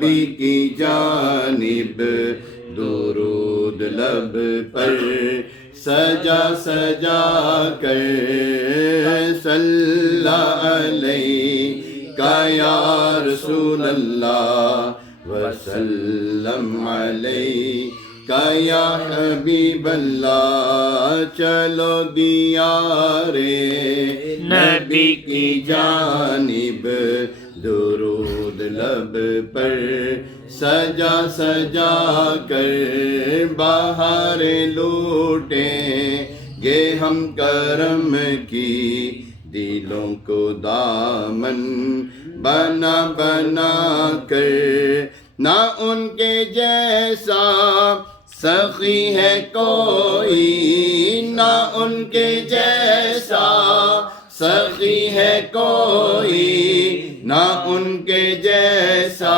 نبی کی جانب درود لب پر سجا سجا کر صلی علیکہ یا رسول اللہ وسلم علیکہ یا حبیب اللہ۔ چلو دیار نبی کی جانب درود لب پر سجا سجا کر بہار لوٹیں گے ہم کرم کی، دلوں کو دامن بنا بنا کر۔ نہ ان کے جیسا سخی ہے کوئی، نہ ان کے جیسا سخی ہے کوئی، نہ ان کے جیسا